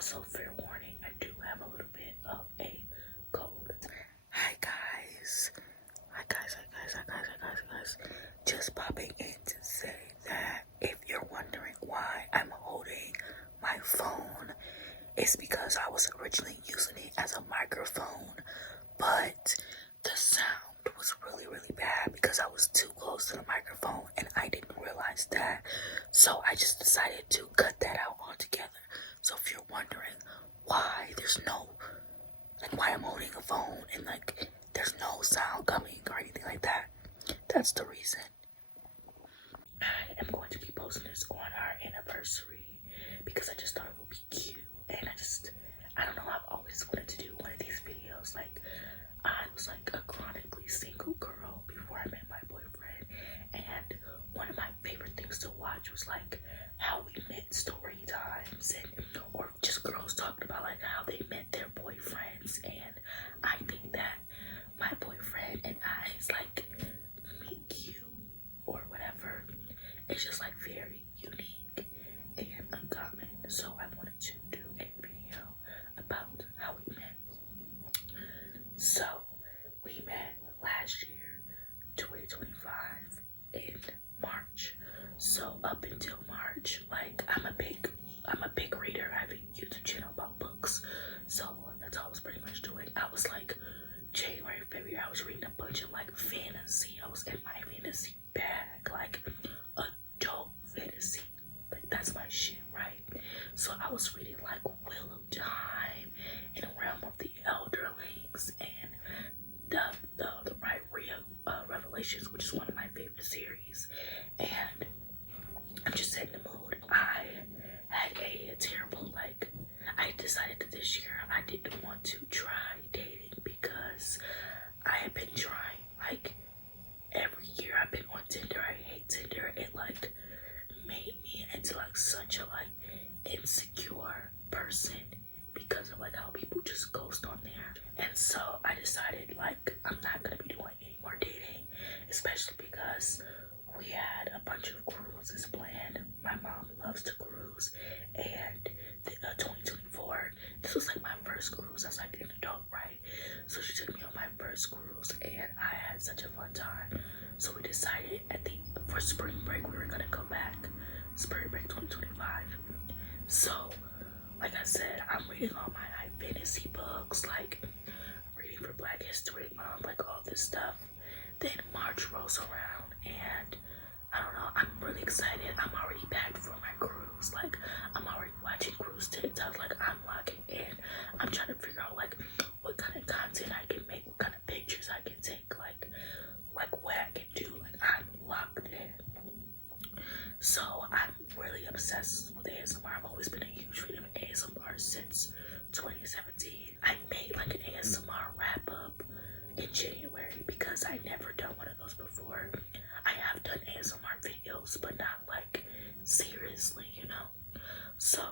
Also, fair warning, I do have a little bit of a cold. Hi guys. Hi guys, hi guys, hi guys, hi guys, hi guys. Just popping in to say that if you're wondering why I'm holding my phone, it's because I was originally using it as a microphone, but the sound was really, really bad because I was too close to the microphone and I didn't realize that. So I just decided to cut that out altogether. So if you're wondering why why I'm holding a phone and there's no sound coming or anything like that, that's the reason. I am going to be posting this on our anniversary because I just thought it would be cute, and I don't know, I've always wanted to do one of these videos. I was a chronically single girl before I met my boyfriend, and one of my favorite things to watch was how we met story times, or just girls talking about how they met their boyfriends. And I think that my boyfriend and I's meet cute or whatever. It's just very unique and uncommon. So I wanted to do a video about how we met. So we met last year, 2025, in March. So up until March, I'm a big reader. I have a YouTube channel about books. So that's all I was pretty much doing. I was January, February, I was reading a bunch of fantasy. I was in my fantasy bag, adult fantasy. That's my shit, right? So I was reading Wheel of Time and Realm of the Elderlings and the Right Revelations, which is one of my favorite series. And I'm just setting the mood. I had a terrible I decided that this year I didn't want to try dating because I have been trying every year. I've been on Tinder. I hate Tinder. It made me into such a insecure person because of how people just ghost on there. And so I decided I'm not gonna be doing any more dating, especially because we had a bunch of cruises planned. My mom loves to cruise, and 2024, this was my first cruise as an adult, right? So she took me on my first cruise, and I had such a fun time. So we decided for spring break we were gonna come back, spring break 2025. So, like I said, I'm reading all my fantasy books, reading for Black History Month, all this stuff. Then March rolls around, and I don't know, I'm really excited. I'm already packed for my cruise. I'm already watching cruise TikToks. I'm locking in. I'm trying to figure out what kind of content I can make, what kind of pictures I can take, what I can do. I'm locked in. So I'm really obsessed with ASMR. I've always been a huge fan of ASMR since 2017. I made an ASMR wrap up in January because I never done one of those before. I have done ASMR videos, but not seriously, So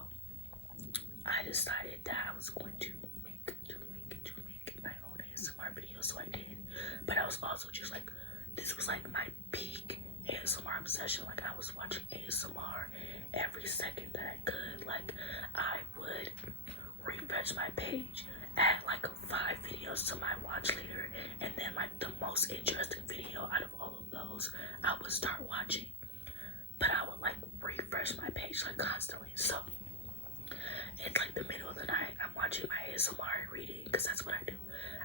I decided that I was going to make my own ASMR video, so I did. But I was also just this was my peak ASMR obsession. I was watching ASMR every second that I could. I would refresh my page, add 5 videos to my watch later, and then the most interesting video out of all of those I would start watching. But I would refresh my page constantly. So it's the middle of the night, I'm watching my ASMR and reading, because that's what I do.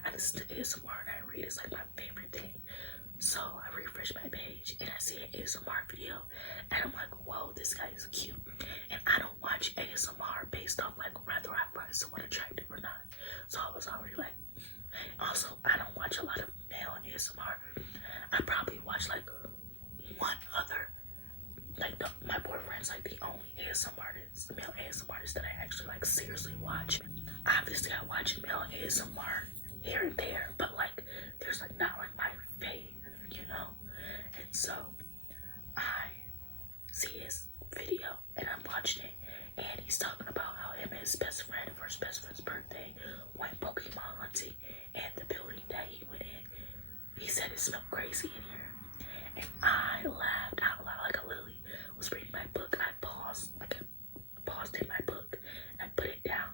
I listen to ASMR and I read. It's my favorite thing. So I refresh my page and I see an ASMR video and I'm whoa, this guy is cute. And I don't watch ASMR based off whether I find someone attractive or not. So I was already also, I don't watch a lot of male ASMR. I probably watch one other, my boyfriend's the only ASMR artist, male ASMR artist that I actually seriously watch. Obviously I watch male ASMR here and there, but there's not my fave, And so I see his video and I'm watching it, and he's talking about how him and his best friend for his best friend's birthday went Pokemon hunting, and the building that he went in, he said it smelled crazy in here. And I laughed out loud. I literally was reading my book. I paused in my book, and I put it down,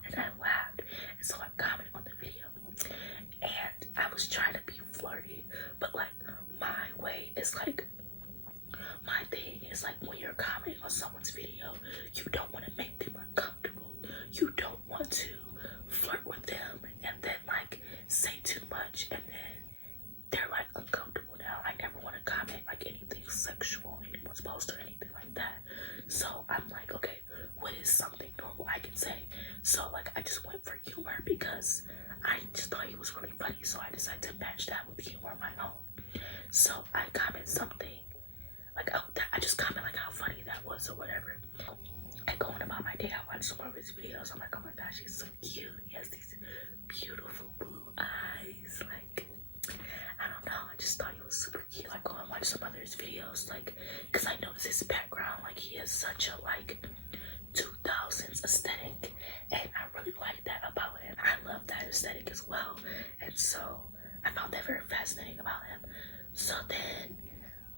say. So like I just went for humor because I just thought he was really funny, so I decided to match that with humor of my own. So I comment something like, oh, I just comment like how funny that was or whatever. And going about my day, I watched some of his videos. I'm like, oh my gosh, he's so cute. He has these beautiful blue eyes. Like, I don't know, I just thought he was super cute. Like, go and watch some other his videos, like, because I noticed his background, like, he has such a, like, 2000s aesthetic, and I really like that about him. I love that aesthetic as well, and so I found that very fascinating about him. So then,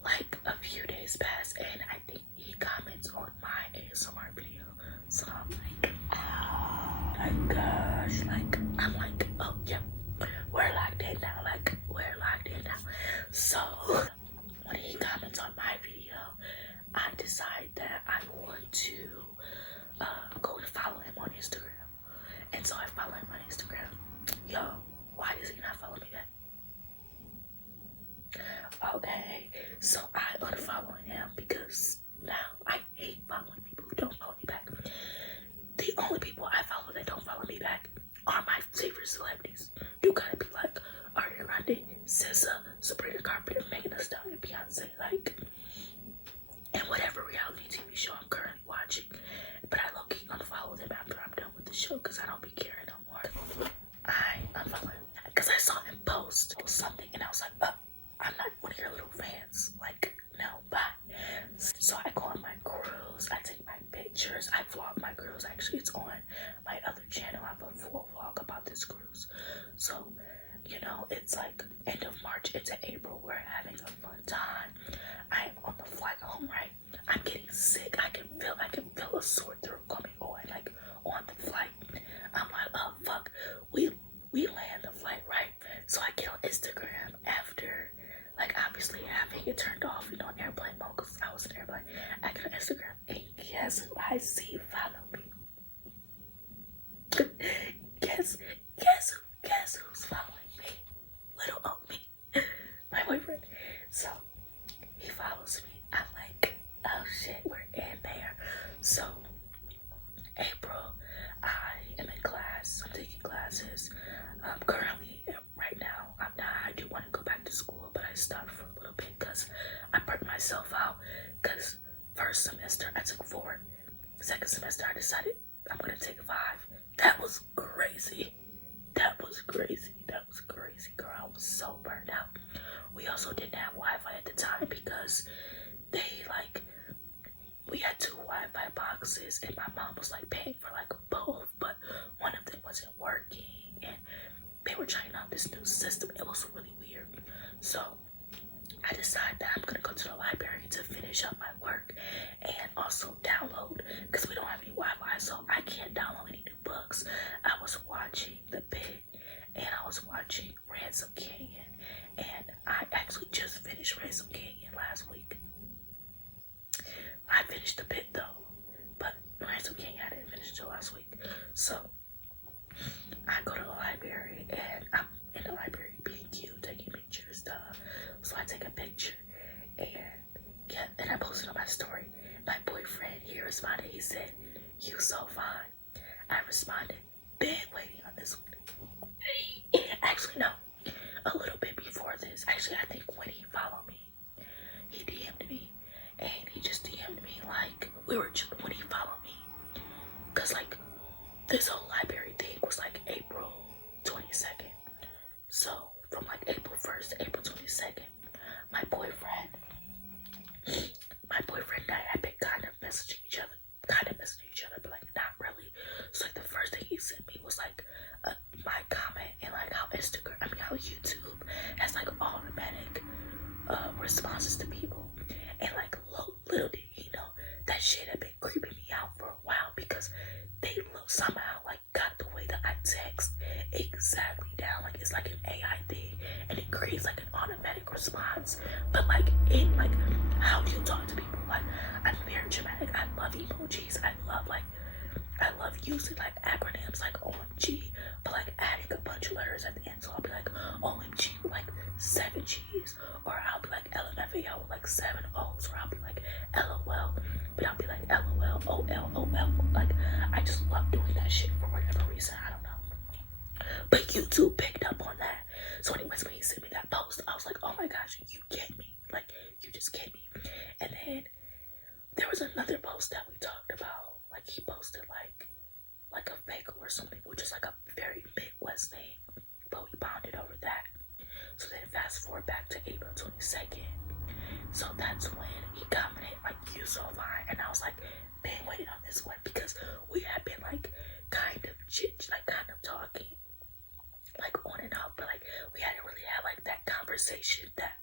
like, a few days pass, and I think he comments on my ASMR video. So I'm like, oh my gosh, like, I'm like, oh yeah, we're locked in now, like, we're locked in now. So when he comments on my video, I decide that I want to go to follow him on Instagram. And so I follow him on Instagram. Yo, why does he not follow me back? Okay, so I unfollow him because now I hate following people who don't follow me back. The only people I follow that don't follow me back are my favorite celebrities. You gotta be like Ariana Grande, SZA, Sabrina Carpenter, Megan Thee Stallion, Beyonce, like, and whatever reality TV show I'm currently watching. But I low-key unfollow them after I'm done with the show because I don't be caring no more. I unfollow him because I saw him post something and I was like, I'm not one of your little fans. Like, no, bye. So I go on my cruise, I take my pictures, I vlog my cruise. Actually, it's on my other channel. I have a full vlog about this cruise. So, you know, it's like end of March into April. We're having a fun time. I am on the flight home, right? I'm getting sick. I can feel a sore throat coming on, like, on the flight. I'm like, oh fuck. We land the flight, right? So I get on Instagram after, like, obviously having it turned off, you know, on airplane mode, because I was in airplane. I get on Instagram, and guess who I see follow me? guess who's following me? Little old me, my boyfriend. So he follows me. I'm like, oh shit, we're in there. So April, I am in class. I'm taking classes. Currently, right now, I'm not. I do want to go back to school, but I stopped for a little bit because I burnt myself out. Because first semester I took 4. Second semester I decided I'm gonna take 5. That was crazy. That was crazy, girl. I was so burned out. We also didn't have Wi-Fi at the time because we had 2 Wi-Fi boxes and my mom was like paying for like both, but one of them wasn't working and they were trying out this new system. It was really weird. So I decided that I'm gonna go to the library to finish up my work and also download, because we don't have any Wi-Fi, so I can't download any new books. I was watching The Bit and I was watching Ransom Canyon, and I actually just finished Ransom Canyon last week. I finished The Bit though, but Ransom Canyon I didn't finish until last week. So I go to the library and I'm in the library being cute, taking pictures, stuff. So I take a picture and I posted on my story. My boyfriend, he responded, he said, "You so fine." I responded, "Been waiting on this one." Actually, no, a little bit before this. Actually, I think when he followed me, he DM'd me, and he just DM'd me like, when he followed me, cause like this whole library thing was like April 22nd. So from like April 1st to April 22nd, my boyfriend and I had been kind of messaging each other, but like not really. So like the first thing he sent me was like my comment and like how YouTube has like automatic responses to people, and like little did he know that shit had been creeping me out for a while because they somehow like got the way that I text exactly down, like it's like an AI thing, and it creates like an automatic response. But like in like how do you talk to people? Like I'm very dramatic. I love emojis. I love using like acronyms like OMG, but like adding a bunch of letters at the end. So I'll be like OMG with like 7 G's, or I'll be like LMFAO with like 7 O's, or I'll be like LOL, but I'll be like LOL, OL, OL. Like I just love doing that. shit for whatever reason. I don't know. But YouTube picked up on that. So anyways, when he sent me that post, I was like, oh my gosh, you get me. Like, you just get me. And then there was another post that we talked about. Like, he posted like a fake or something, which is like a very Midwest thing. But we bonded over that. So then fast forward back to April 22nd. So that's when he commented, like, you so fine. And I was like, been waiting on this one because we had been like kind of talking like on and off, but like we hadn't really had like that conversation that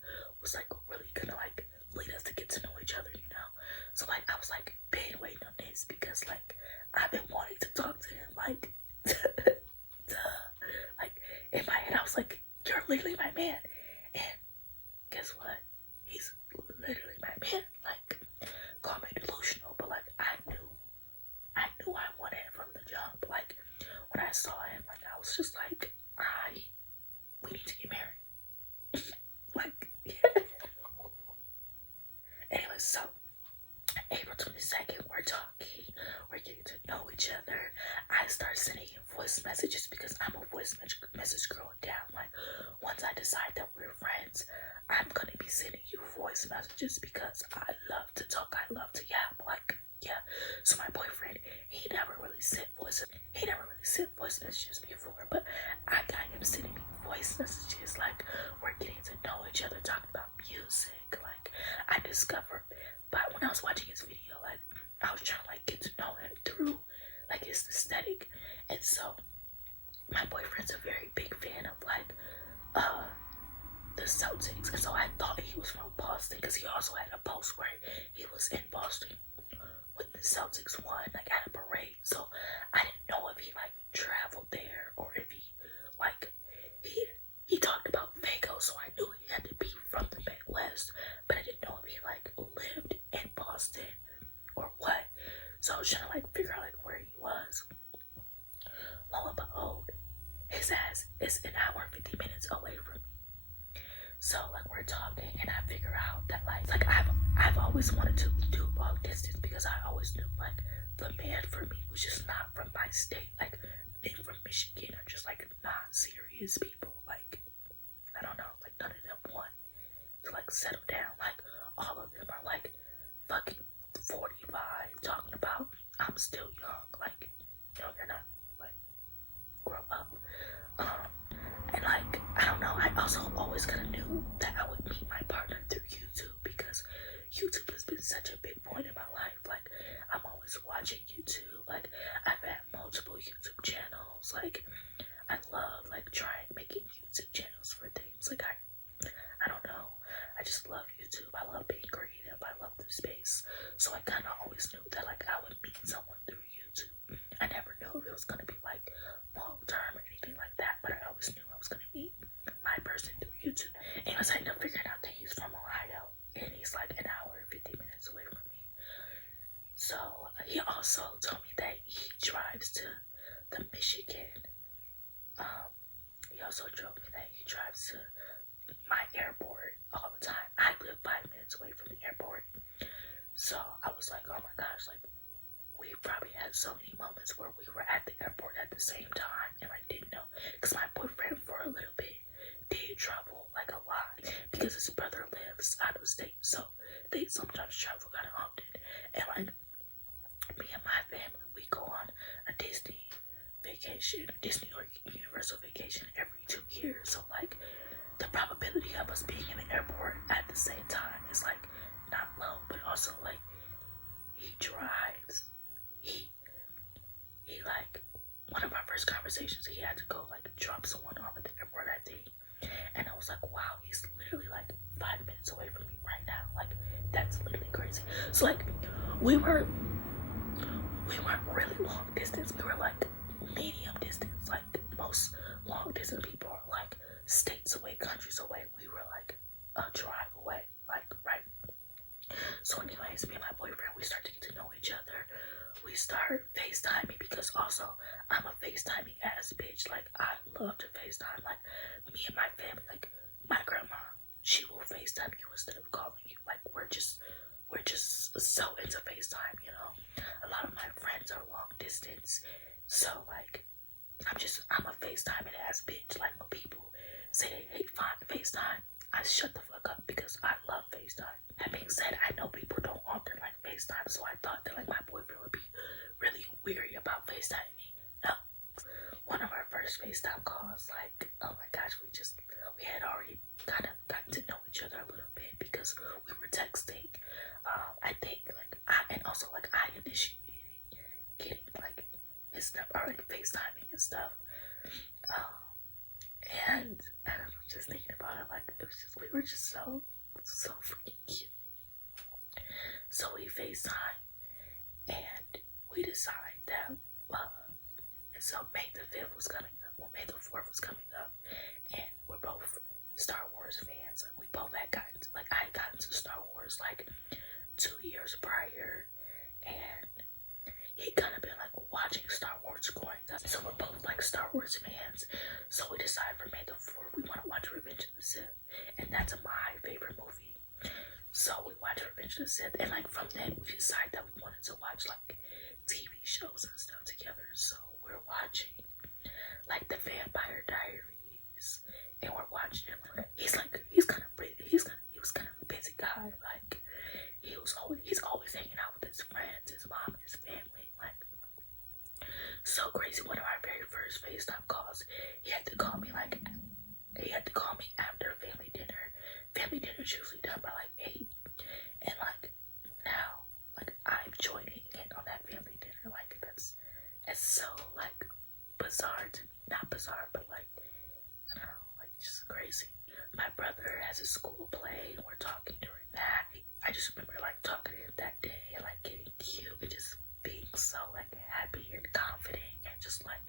was like really gonna like lead us to get to know each other, you know. So like I was like been waiting on this because like I've been wanting to talk to him, like like in my head I was like, you're literally my man. And guess what, he's literally my man. Like, call me delusional, but like I knew I wanted it from the jump. Like when I saw him, like I was just like, we need to get married. Like, yeah. Anyway, so April 22nd, we're talking, we're getting to know each other. I start sending him voice messages because I'm a voice message girl down. Like, once I decide that we're friends, I'm gonna be sending you voice messages because I love to talk, I love to yap. Like, yeah. So my boyfriend, he never really sent voice messages before, but I got him sending me voice messages. Like, we're getting to know each other, talking about music. Like, I discovered, but when I was watching his video, like I was trying to like get to know him through like his aesthetic. And so my boyfriend's a very big fan of like the Celtics, and so I thought he was from Boston because he also had a post where he was in Boston when the Celtics won, like at a parade. So I didn't know if he like traveled there or if he like he talked about Vegas, so I knew he had to be from the Midwest, but I didn't know if he like lived in Boston or what. So I was trying to like figure out like where he was. Lo and behold, his ass is an hour and 50 minutes away from me. So like we're talking and I figure out that like I've always wanted to do long distance because I always knew like the man for me was just not from my state. Like men from Michigan are just like not serious people. Like I don't know, like none of them want to like settle down. Like all of them are like fucking 45 talking about I'm still young. Like, you know, you're not like grow up. And like I don't know, I also always kind of knew that I would meet my partner through YouTube because YouTube has been such a big point in my life. Like I'm always watching YouTube. Like I've had multiple YouTube channels. Like I love like trying making YouTube channels for things. Like I don't know. I just love YouTube. I love being creative. I love the space. So I kind of always knew that like I would meet someone through YouTube. I never knew if it was gonna be like long term or anything like that, but I always knew I was gonna meet my person through YouTube. Anyways, I ended up figuring out that he's from Ohio and he's like an hour and 50 minutes away from me. So he also told me that he drives to the Michigan. He also told me that he drives to my airport all the time. I live 5 minutes away from the airport. So I was like, oh my gosh, like we probably had so many moments where we were at the airport at the same time and like didn't know. Because my boyfriend for a little bit did travel like a lot because his brother lives out of state. So they sometimes travel kind of often. And like me and my family, we go on a Disney vacation, Disney or Universal vacation every 2 years. So like the probability of us being in the airport at the same time is like not low, but also like he drives. He like one of our first conversations, he had to go like drop someone off at the airport, I think. And I was like, wow, he's literally like 5 minutes away from me right now. Like that's literally crazy. So like we weren't really long distance. We were like medium distance. Like most long distance people are like states away, countries away. We were like a drive away, like right. So anyways, me and my boyfriend, we start to get to know each other. We start FaceTiming because also I'm a FaceTiming ass bitch. Like I love to FaceTime. Like me and my family, like my grandma, she will FaceTime you instead of calling you. Like we're just so into FaceTime, you know. A lot of my friends are long distance. So like, I'm a FaceTime ass bitch. Like when people say they hate FaceTime, I shut the fuck up because I love FaceTime. That being said, I know people don't often like FaceTime, so I thought that like my boyfriend would be really weary about FaceTiming me. No. One of our first FaceTime calls, like, oh my gosh, we had already kind of gotten to know each other a little bit because we were texting. I think like and also like I initiated getting like his stuff or like FaceTiming and stuff. And I'm just thinking about it, like we were just so freaking cute. So we FaceTime and we decide that and so May the 5th was coming up, well May the 4th was coming up, and we're both Star Wars fans. We both had gotten like I had gotten to Star Wars like 2 years prior, and he kind of been like watching Star Wars growing up. So we're both like Star Wars fans. So we decided for May the 4th we want to watch Revenge of the Sith, and that's my favorite movie. So we watched Revenge of the Sith, and like from then we decided that we wanted to watch like TV shows and stuff together. So we're watching like The Vampire Diaries, and we're watching it. He's kind of busy. He was kind of a busy guy. Like he's always hanging out with his friends, his mom, and his family. Like so crazy. One of our very first FaceTime calls, he had to call me after family dinner. Family dinner's usually done by like 8, and like now, like I'm joining in on that family dinner. Like it's so like bizarre to me. Not bizarre, but like I don't know, like just crazy. My brother has a school play, and we're talking during that. I just remember like talking to him that day and like getting cute and just being so like happy and confident and just like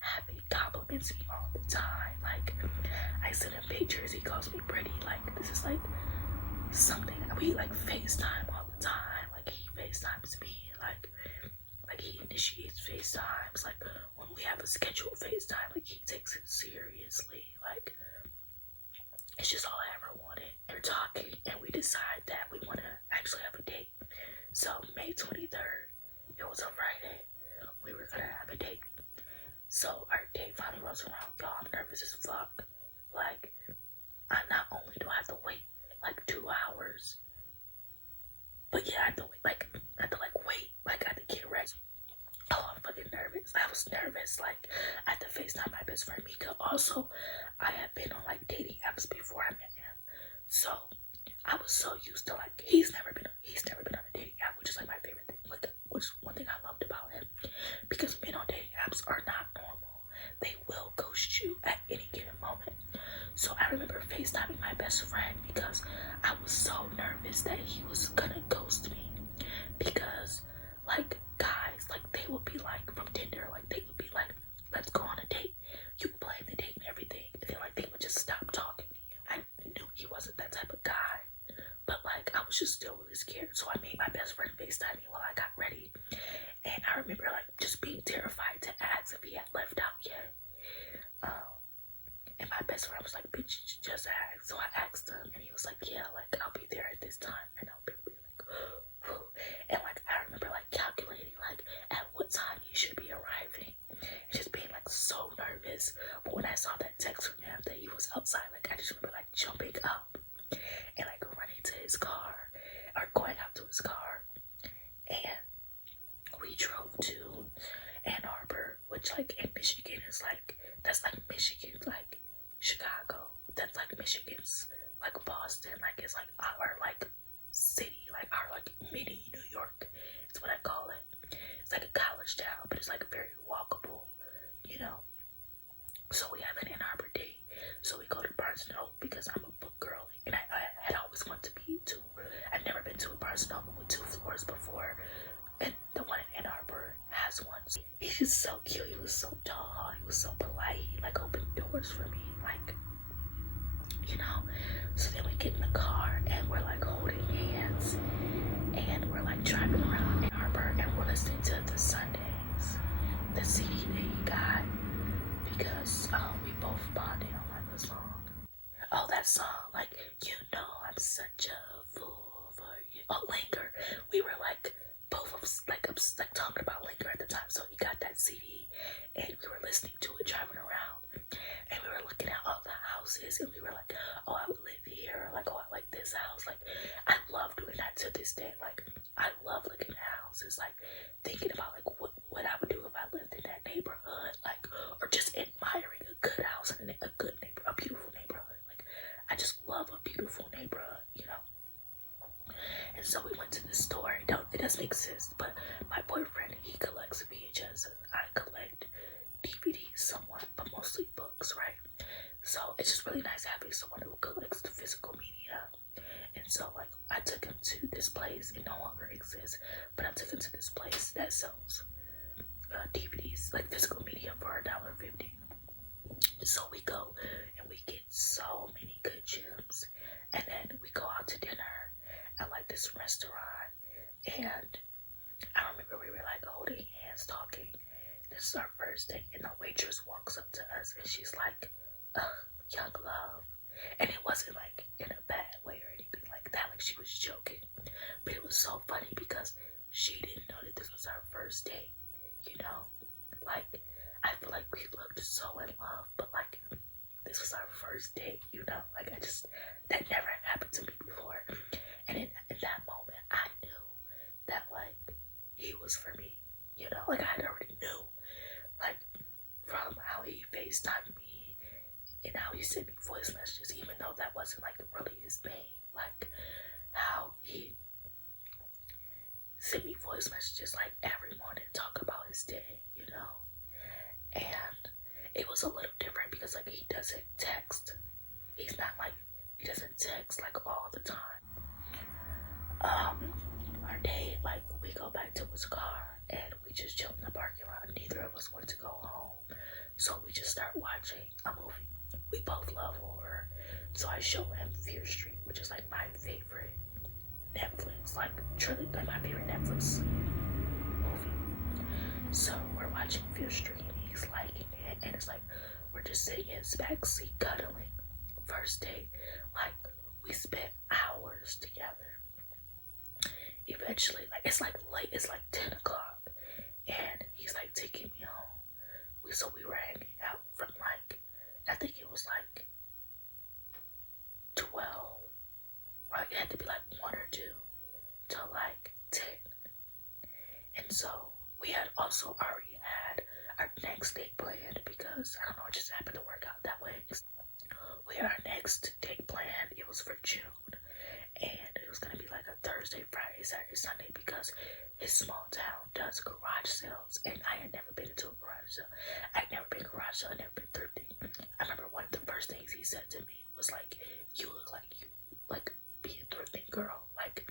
happy, compliments me all the time. Like I send him pictures, he calls me pretty. Like this is like something we like FaceTime all the time. Like he FaceTimes me, like he initiates FaceTimes. Like when we have a scheduled FaceTime, like he takes it seriously. Like it's just all I ever wanted. We're talking and we decide that we want to actually have a date. So May 23rd, it was a Friday, we were gonna have a date. So our date finally rolls around. Y'all, I'm nervous as fuck. Like not only do I have to wait like 2 hours, but yeah, I have to wait like I had to get ready. Oh, I'm fucking nervous. I was nervous. Like I had to FaceTime my best friend Mika. Also, I had been on like dating apps before I met him, so I was so used to like he's never been on a dating app, which is like my favorite thing. Like which is one thing I loved about him, because men on dating apps are not normal. They will ghost you at any given moment. So I remember FaceTiming my best friend because I was so nervous that he was gonna ghost me, because like guys, like they would be like from Tinder, like they would be like, let's go on a date, you plan the date and everything, and then like they would just stop talking to you. I knew he wasn't that type of guy, but like I was just still really scared. So I made my best friend FaceTime me while I got ready, and I remember like just being terrified to ask if he had left out yet. And my best friend was like, bitch, just ask. So I asked him, and he was like, yeah, like I'll be there at this time. And I'll be like, whew. And like I remember like calculating like at what time he should be arriving, and just being like so nervous. But when I saw that text from him that he was outside, like I just remember like jumping up and like running to his car, or going out to his car, and we drove to Ann Arbor, which like in Michigan is like, that's like Michigan's like Chicago. That's like Michigan's like Boston. Like it's like our like city, like our like mini New York. It's what I call it. It's like a college town, but it's like very walkable, you know. So we have an Ann Arbor date. So we go to Barnes & Noble because I'm a book girl, and I had always wanted to be to. I've never been to a Barnes & Noble with 2 floors before, and the one in Ann Arbor has one. He's just so cute. He was so tall. He was so polite. He like opened doors for me, like, you know. So then we get in the car and we're like holding hands, and we're like driving around Ann Arbor, and we're listening to the Sundays, the CD that he got, because we both bonded on like the song. Oh, that song, like, you know I'm such a fool for you. Oh, Linger. We were like both of us like talking about Linger at the time, so he got that CD, and we were listening to it driving around, and we were looking at all the houses, and we were like, oh, I would live here, like, oh, I like this house. Like, I love doing that to this day. Like, I love looking at houses, like thinking about like what I would do if I lived in that neighborhood, like, or just admiring a good house and a good neighbor, a beautiful neighborhood. Like, I just love a beautiful neighborhood, you know. And so we went to the store. It doesn't exist, but my boyfriend, he collects VHS. I collect DVDs somewhat, but mostly books, right? So it's just really nice having someone who collects the physical media. And so, like, I took him to this place. It no longer exists, but I took him to this place that sells DVDs, like physical media, for $1.50. So we go and we get so many good gems, and then we go out to dinner at like this restaurant, and I remember we were like holding hands talking. This is our first date, and the waitress walks up to us and she's like, young love. And it wasn't like in a bad way or anything like that, like she was joking, but it was so funny because she didn't know that this was our first date, you know. Like, I feel like we looked so in love, but like this was our first date, you know. Like, that never happened to me before. And in that moment, I knew that, like, he was for me, you know? Like, I already knew, like, from how he FaceTimed me and how he sent me voice messages, even though that wasn't, like, really his thing. Like, how he sent me voice messages, like, every morning to talk about his day, you know? And it was a little different because, like, he doesn't text. He doesn't text, like, all the time. Our day, like, we go back to his car and we just chill in the parking lot. Neither of us want to go home, so we just start watching a movie. We both love horror, so I show him Fear Street, which is like my favorite Netflix, like truly like my favorite Netflix movie. So we're watching Fear Street and he's liking it, and it's like we're just sitting in his backseat cuddling. First date, like, we spent hours together. Eventually, like, it's like late, it's like 10 o'clock, and he's like taking me home. So we were hanging out from like, I think it was like 12, right? It had to be like 1 or 2 till like 10. And so we had also already had our next date planned because, I don't know, it just happened to work out that way. We had our next date planned. It was for June, and it was going to be like a Thursday, Friday, Saturday, Sunday, because his small town does garage sales, and I had never been to a garage sale. I'd never been garage sale, I'd never been thrifting. I remember one of the first things he said to me was like, you look like you like be a thrifting girl, like.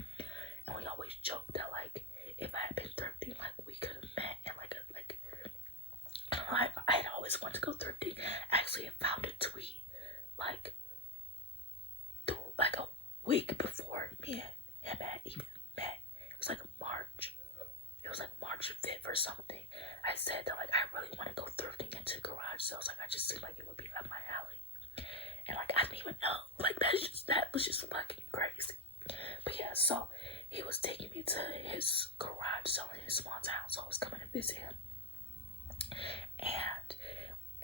And we always joked that, like, if I had been thrifting, like, we could have met, and like I don't know, I had always wanted to go thrifting. Actually, I found a tweet like a week before me and him had even met. It was like March. It was like March 5th or something. I said that, like, I really want to go thrifting into garage sales. Like, I just seemed like it would be up my alley. And like, I didn't even know. Like, that was just fucking crazy. But yeah, so he was taking me to his garage sale in his small town. So I was coming to visit him. And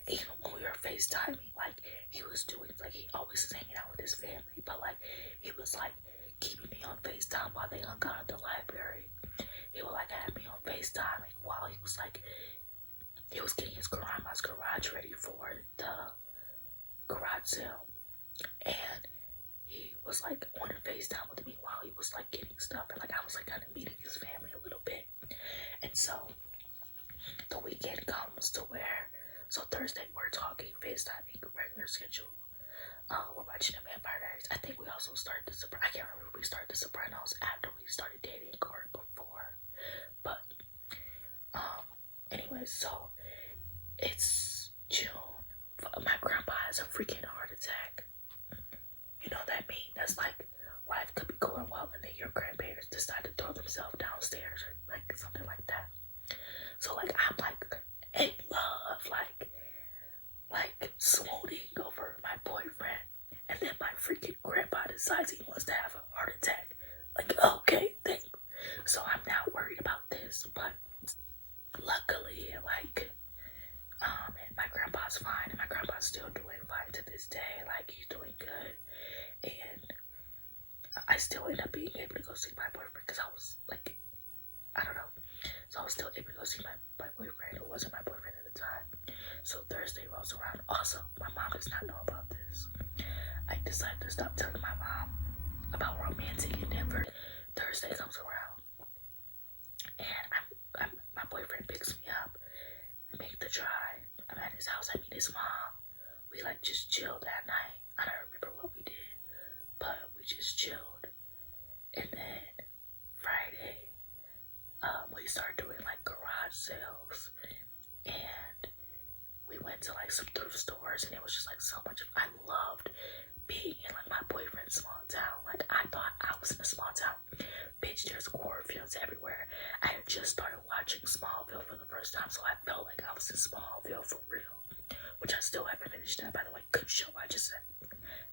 even when we were FaceTiming, like, he was doing, like, he always was hanging out with his family, but like, he was like keeping me on FaceTime while they hung out at the library. He would like have me on FaceTime, like, while he was getting his grandma's garage ready for the garage sale, and he was like on a FaceTime with me while he was like getting stuff, and like I was like kind of meeting his family a little bit. And so the weekend comes to where, so Thursday we're talking, FaceTiming, regular schedule. We're watching The Vampire Diaries. I think we also started I can't remember if we started The Sopranos after we started dating or before. But anyway, so it's June. My grandpa has a freaking heart attack. You know what that means? That's like life could be going well and then your grandparents decide to throw themselves downstairs or like something like that. So like I'm like in love, like swooning over my boyfriend, and then my freaking grandpa decides he wants to have a heart attack. Like, okay, thanks. So I'm not worried about this, but luckily, like, still doing fine to this day. Like, he's doing good. And I still end up being able to go see my boyfriend because I was like, I don't know. So I was still able to go see my boyfriend who wasn't my boyfriend at the time. So Thursday rolls around. Also, my mom does not know about this. I decided to stop telling my mom about romantic endeavor. Thursday comes around. And my boyfriend picks me up. We make the drive. I'm at his house. I meet his mom. We like just chilled that night. I don't remember what we did, but we just chilled. And then Friday, we started doing like garage sales, and we went to like some thrift stores, and it was just like so much. I loved being in like my boyfriend's small town. Like, I thought I was in a small town. Bitch, there's cornfields everywhere. I had just started watching Smallville for the first time, so I felt like I was in Smallville for real. Which I still haven't finished that, by the way. Good show. I just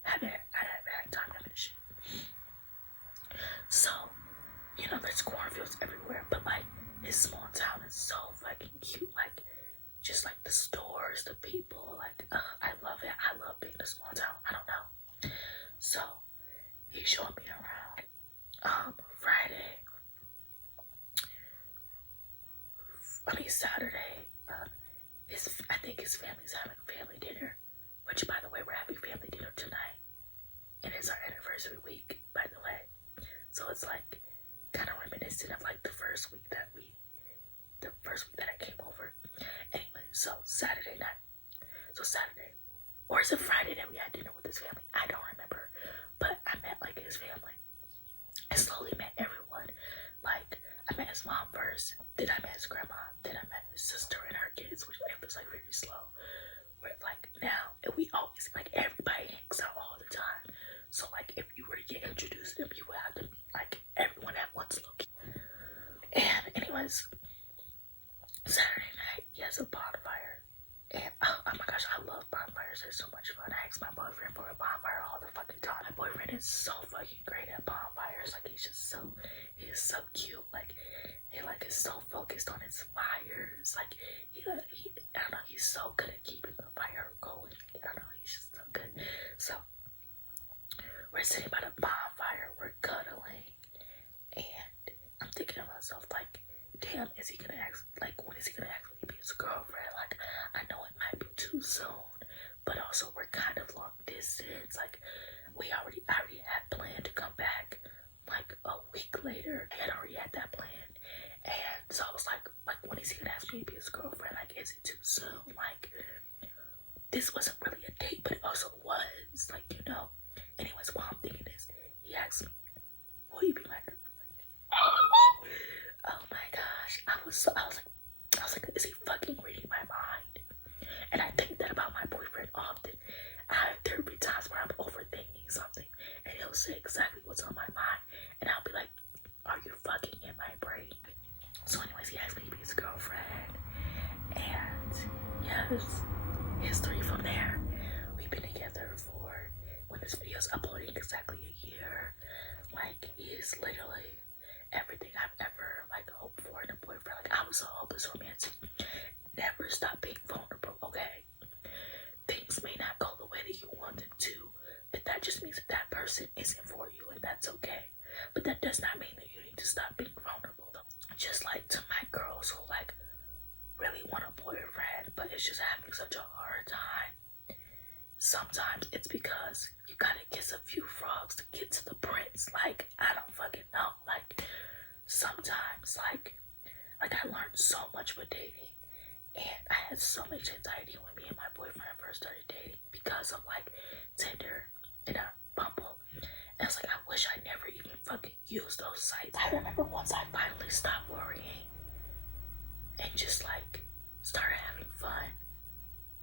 haven't had time to finish it. So, you know, there's cornfields everywhere, but like, his small town is so fucking cute. Like, just like the stores, the people, like, I love it. I love being in a small town. I don't know. So, he showed me around. Saturday, I think his family's having family dinner, which, by the way, we're having family dinner tonight, and it's our anniversary week, by the way. So it's like kind of reminiscent of like the first week that I came over. Anyway, so Saturday, or is it Friday that we had dinner with his family? I don't remember, but I met like his family. I slowly met everyone. Like, I met his mom first, then I met his grandma, then I met his sister and her kids, which it was like very slow. Where like now, we always, like, everybody hangs out all the time. So like, if you were to get introduced to them, you would have to meet like everyone at once. And anyways, Saturday night, he has a bonfire. And oh my gosh, I love bonfires. They're so much fun. I ask my boyfriend for a bonfire all the fucking time. My boyfriend is so fucking great at bonfires. Like, he's so cute. Like, he like is so focused on his fires. Like, he I don't know, he's so good at keeping the fire going. I don't know, he's just so good. So we're sitting by the bonfire, we're cuddling, and I'm thinking to myself, like, damn, when is he gonna ask me to be his girlfriend? Like, I know it might be too soon, but also we're kind of long distance. Like, I already had planned to come back like a week later. I had already had that plan. And so I was like, when is he gonna ask me to be his girlfriend? Like, is it too soon? Like, this wasn't really a date, but it also was. Like, you know. Anyways, while I'm thinking this, he asked me, will you be my girlfriend? Oh my gosh. I was like, is he fucking reading my mind? And I think that about my boyfriend often. There will be times where I'm overthinking something, and he'll say exactly what's on my mind, and I'll be like, are you fucking in my brain? So anyways, he asked me to be his girlfriend, and yes, history from there. We've been together for, when this video is uploading, exactly a year. Like, he is literally everything I've ever like hoped for in a boyfriend. Like, I was so hopeless romantic. Never stop being vulnerable, okay? Things may not go the way that you want them to, but that just means that person isn't for you, and that's okay. But that does not mean that you need to stop being vulnerable. Just like to my girls who like really want a boyfriend, but it's just having such a hard time. Sometimes it's because you gotta kiss a few frogs to get to the prince. Like, I don't fucking know. Like, sometimes like I learned so much with dating. And I had so much anxiety when me and my boyfriend first started dating because of like Tinder and Bumble. And it's like, I wish I never even fucking used those sites. I remember once I finally stopped worrying and just like started having fun.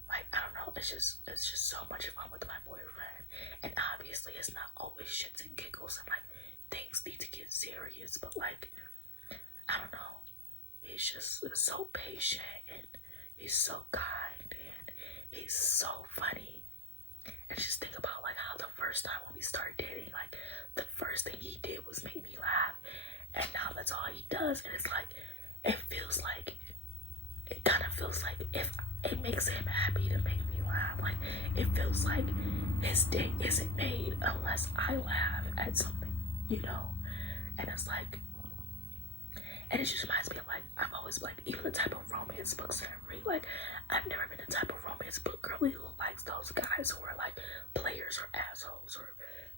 Like, I don't know, it's just so much fun with my boyfriend. And obviously it's not always shits and giggles and like things need to get serious, but like, I don't know. He's just so patient, and he's so kind, and he's so funny. And just think about like how the first time when we started dating, like the first thing he did was make me laugh, and now that's all he does. And it's like, it kind of feels like if it makes him happy to make me laugh. Like, it feels like his day isn't made unless I laugh at something, you know? And it's like, and it just reminds me of like, I'm always like, even the type of romance books that I read, like, I've never been the type of romance book girly who likes those guys who are like players or assholes or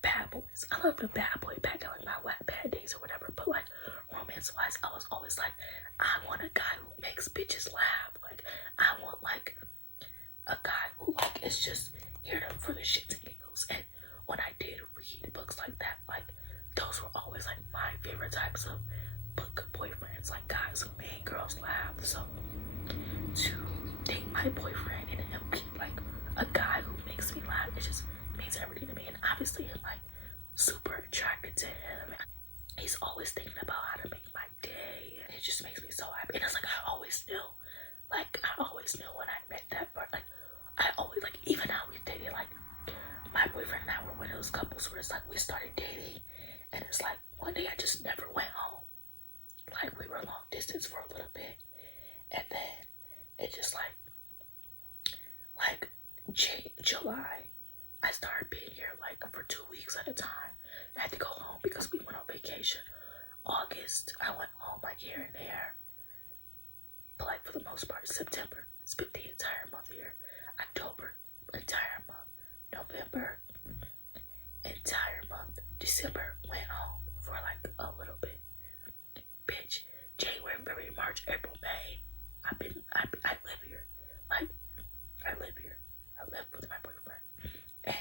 bad boys. I love the bad boy back down like my bad days or whatever, but like romance wise, I was always like, I want a guy who makes bitches laugh. Like, I want like a guy who like is just here for the shits and giggles. And when I did read books like that, like those were always like my favorite types of book boyfriends, like guys who made girls laugh. So to date my boyfriend and him be like a guy who makes me laugh, it just means everything to me. And obviously I'm like super attracted to him. He's always thinking about how to make my day, and it just makes me so happy. And it's like I always knew when I met that part, like I always, like, even now we dated, like my boyfriend and I were one of those couples where it's like we started dating and it's like one day I just never went home. Like, we were long distance for a little bit, and then it just like July, I started being here like for 2 weeks at a time. I had to go home because we went on vacation. August, I went home like here and there, but like for the most part, September spent the entire month here. October, entire month. November, entire month. December, went home for like a little bit. Bitch, January, February, March, April, May. I live here. Like, I live here. I live with my boyfriend. And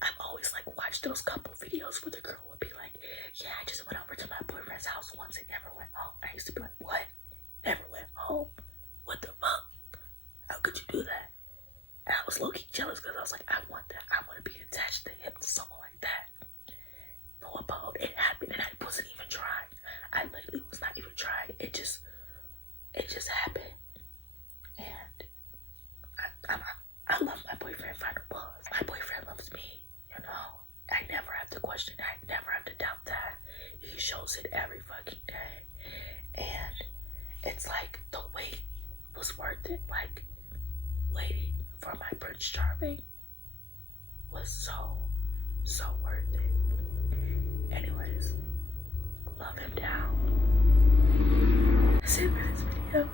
I've always like watched those couple videos where the girl would be like, yeah, I just went over to my boyfriend's house once and never went home. I used to be like, what? Never went home? What the fuck? How could you do that? And I was low-key jealous because I was like, I want that. I want to be attached to him, to someone like that. Lo and behold, it happened, and I wasn't even trying. I literally was not even trying. It just happened. And I love my boyfriend for the buzz. My boyfriend loves me, you know. I never have to question that. I never have to doubt that. He shows it every fucking day. And it's like the wait was worth it. Like, waiting for my Prince Charming was so worth it. Anyways, love him down. That's it for this video.